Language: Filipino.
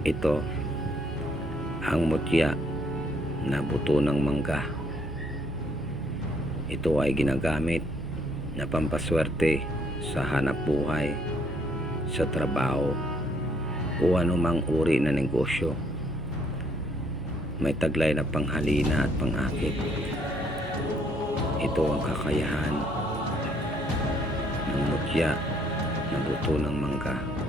Ito ang mutya na buto ng mangga. Ito ay ginagamit na pampaswerte sa hanap buhay, sa trabaho o anumang uri na negosyo. May taglay na panghalina at pangakit. Ito ang kakayahan ng mutya na buto ng mangga.